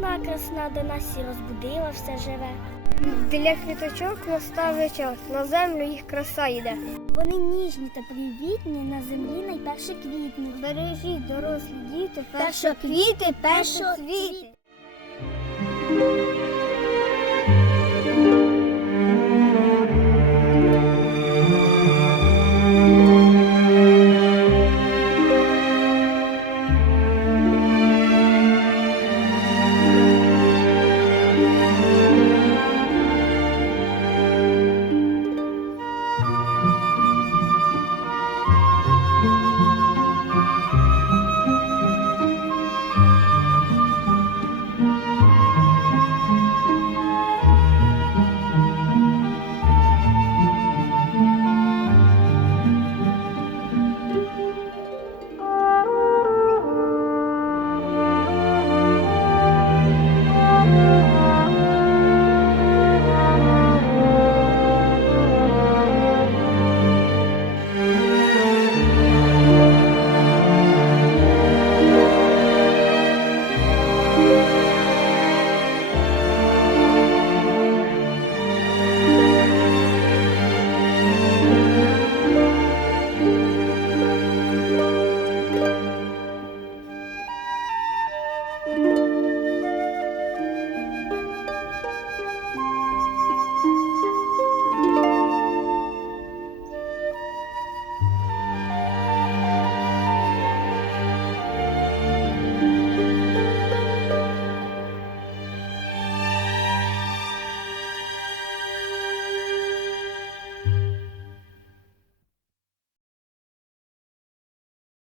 весна красна до нас і розбудила все живе. Для квіточок настав час, на землю їх краса йде. Вони ніжні та привітні, на землі найперше квітнуть. Бережіть, дорослі діти, Першоквіти, першоцвіти.